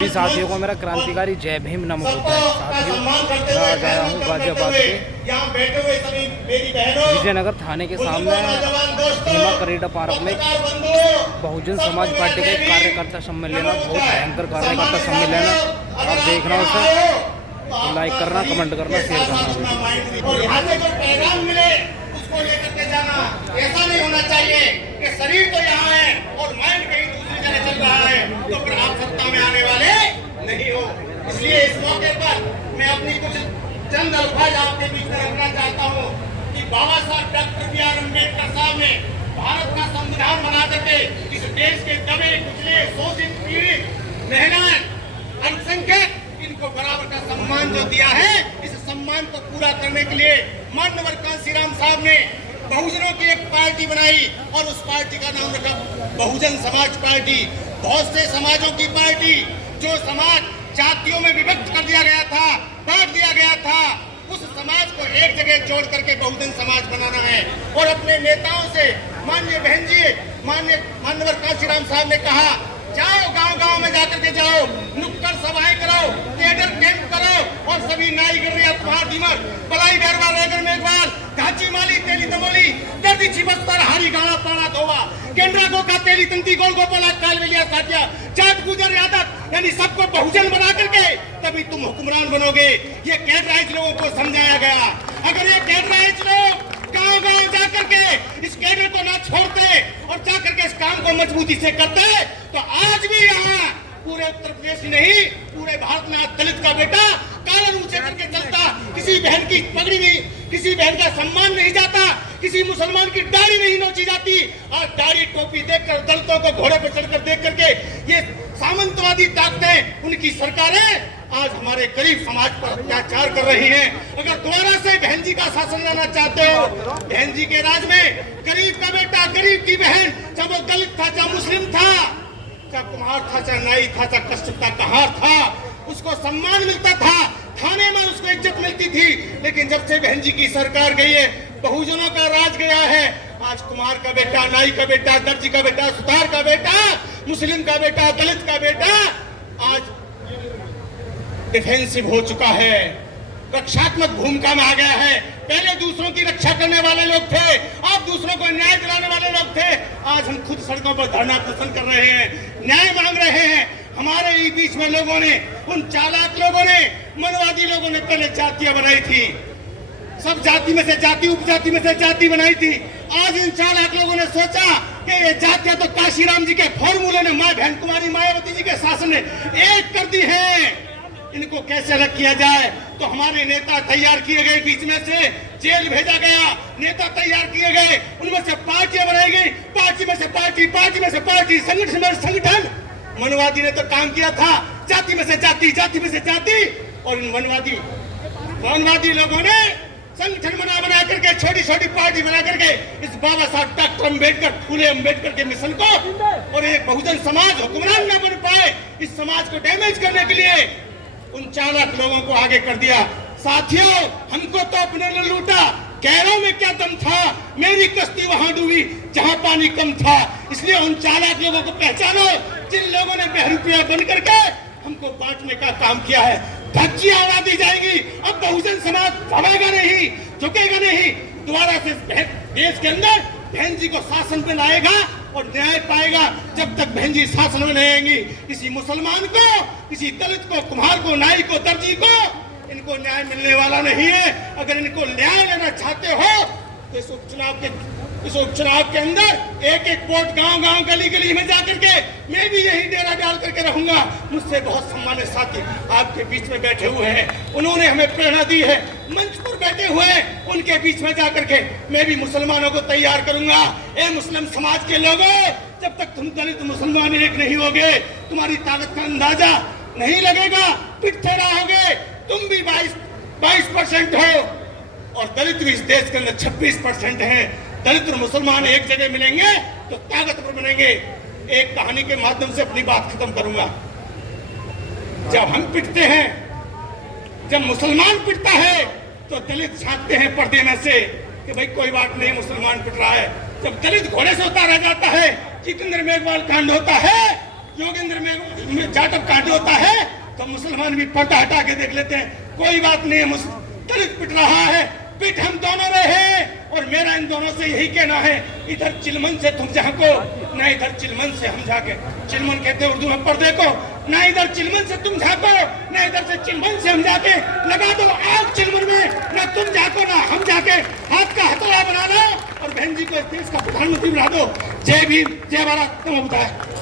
साथियों को मेरा क्रांतिकारी जय भीम नमो होता है। साथियों मैं आज आया हूँ गाजियाबाद के विजयनगर थाने के सामने भीमा करीडा पार्क में बहुजन समाज पार्टी का एक कार्यकर्ता सम्मेलन, बहुत भयंकर कार्यकर्ता सम्मेलन है। आप देखना उसे, लाइक करना, कमेंट करना, शेयर करना। ऐसा नहीं होना चाहिए कि शरीर तो यहाँ है और माइंड कहीं दूसरी जगह चल रहा है, तो फिर आप सत्ता में आने वाले नहीं हो। इसलिए इस मौके पर मैं अपनी कुछ चंद अल्फाज आपके बीच में रखना चाहता हूँ कि बाबा साहब डॉक्टर बी.आर. अम्बेडकर साहब ने भारत का संविधान बना करके इस देश के दबे कुचले शोषित पीड़ित महिलाएं अल्पसंख्यक इनको बराबर का सम्मान जो दिया है, इस सम्मान को पूरा करने के लिए माननीय कांशीराम साहब ने बहुजनों की एक पार्टी बनाई और उस पार्टी का नाम रखा बहुजन समाज पार्टी। बहुत से समाजों की पार्टी, जो समाज जातियों में विभक्त कर दिया गया था, बांट दिया गया था, उस समाज को एक जगह जोड़ करके बहुजन समाज बनाना है। और अपने नेताओं से माननीय बहन जी, माननीय कांशीराम साहब ने कहा, जाओ गांव-गांव में जाकर के जाओ, नुक्कड़ सभाएं करो, कैडर कैंप करो और सभी नाई गिरिया तुम्हार दिमर बलाई दरबार नगर में एक बार घाची माली तेली तमोली दर्दी छिबस्तर हारी गाना पाना धोवा केंद्रा को का तेली तंती गोल गोपाला कालवेलिया साथिया जाट गुजर यादव, यानी सबको बहुजन बना करके तभी तुम हुक्मरान बनोगे। ये कैडराइज लोगों को समझाया गया। अगर ये कैडराइज लोग गांव-गांव जाकर के इस कैडर को ना छोड़ते और जाकर के इस काम को मजबूती से करते, तो आज भी यहाँ पूरे उत्तर प्रदेश नहीं, पूरे भारत में आज दलित का बेटा काला ऊंचे करके चलता, किसी बहन की पगड़ी नहीं, किसी बहन का सम्मान नहीं जाता, किसी मुसलमान की दाढ़ी नहीं नोची जाती। आज दाढ़ी टोपी देखकर दलितों को घोड़े पर चढ़कर देख करके ये सामंतवादी ताकतें, उनकी सरकारें आज हमारे गरीब समाज पर अत्याचार कर रही हैं। अगर दोबारा से बहन जी का शासन लाना चाहते हो, बहन जी के राज में गरीब का बेटा, गरीब की बहन, चाहे वो दलित था, चाहे मुस्लिम था, चाहे कुम्हार था, चाहे नाई था, चाहे कश्यप था, कहार था, उसको सम्मान मिलता था, थाने में उसको इज्जत मिलती थी। लेकिन जब से बहन जी की सरकार गई है, बहुजनों का राज गया है, आज कुम्हार का बेटा, नाई का बेटा, दर्जी का बेटा, सुतार का बेटा, मुस्लिम का बेटा, दलित का बेटा आज डिफेंसिव हो चुका है, रक्षात्मक भूमिका में आ गया है। पहले दूसरों की रक्षा करने वाले लोग थे, आप दूसरों को न्याय दिलाने वाले लोग थे। आज हम खुद सड़कों पर धरना प्रदर्शन कर रहे हैं, न्याय मांग रहे हैं। हमारे ही बीच में लोगों ने, उन चालाक लोगों ने, मनवादी लोगों ने पहले जातियां बनाई थी, सब जाति में से जाति, उपजाति में से जाति बनाई थी। आज इन चालाक लोगों ने सोचा कि ये जातियां तो काशीराम जी के फॉर्मूले ने, मां बहन कुमारी मायावती जी के शासन ने एक कर दी है, इनको कैसे अलग किया जाए। तो हमारे नेता तैयार किए गए, बीच में से जेल भेजा गया, नेता तैयार किए गए, उनमें से पार्टियां बनाई गई, पार्टी में से पार्टी, पार्टी में से पार्टी, संगठन में संगठन। मनवादी ने तो काम किया था जाति में से जाति, जाति में से जाति, और इन मनवादी लोगों ने संगठन बना करके, छोटी छोटी पार्टी बना करके इस बाबा साहब डॉक्टर अम्बेडकर, फूले अम्बेडकर के मिशन को, और एक बहुजन समाज हुक्मरान न बन पाए, इस समाज को डैमेज करने के लिए उन चालाक लोगों को आगे कर दिया। साथियों, हमको तो अपने ने लूटा, गैरों में क्या दम था, मेरी कश्ती वहां डूबी जहां पानी कम था। इसलिए उन चालाक लोगों को पहचानो, जिन लोगों ने बहरूपिया बन करके हमको बांटने का काम किया है। धज्जी आवाज दी जाएगी, अब बहुजन समाज थमेगा नहीं, झुकेगा नहीं। दोबारा से देश के अंदर बहन जी को शासन पे लाएगा और न्याय पाएगा। जब तक बहन जी शासन में नहीं आएंगी, किसी मुसलमान को, किसी दलित को, कुम्हार को, नाई को, दर्जी को इनको न्याय मिलने वाला नहीं है। अगर इनको न्याय लेना चाहते हो तो इस उपचुनाव के अंदर एक एक वोट गांव-गांव, गली-गली में जाकर के मैं भी यही डेरा डाल करके रहूंगा। मुझसे बहुत सम्मानित साथी आपके बीच में बैठे हुए हैं, उन्होंने हमें प्रेरणा दी है, मंच पर बैठे हुए हैं, उनके बीच में जाकर के मैं भी मुसलमानों को तैयार करूंगा। ए मुस्लिम समाज के लोगों, जब तक तुम दलित मुसलमान एक नहीं होगे, तुम्हारी ताकत का अंदाजा नहीं लगेगा, पिटते रहोगे। तुम भी 22% हो और दलित भी इस देश के अंदर 26% है। दलित और मुसलमान एक जगह मिलेंगे तो ताकतवर बनेंगे। एक कहानी के माध्यम से अपनी बात खत्म करूंगा। जब हम पिटते हैं, जब मुसलमान पिटता है तो दलित झांकते हैं पर्दे में से कि भाई कोई बात नहीं, मुसलमान पिट रहा है। जब दलित घोड़े से उतारा जाता है, जितेंद्र मेघवाल कांड होता है, योगेंद्र में जाटव कांड होता है तो मुसलमान भी पर्दा हटा के देख लेते हैं, कोई बात नहीं है, दलित पिट रहा है, पिट हम दोनों में है। और मेरा इन दोनों से यही कहना है, इधर चिलमन से तुम झांको, ना इधर चिलमन से हम झांके। चिलमन कहते हैं उर्दू में पर्दे को, ना इधर चिलमन से तुम झांको, ना इधर से चिलमन से हम झांके। लगा दो आग चिलमन में, ना तुम झांको ना हम झांके। हाथ का हथौड़ा बना लो और बहन जी को इस देश का प्रधानमंत्री बना दो। जय भीम, जय भारत, नमो बुद्धाय।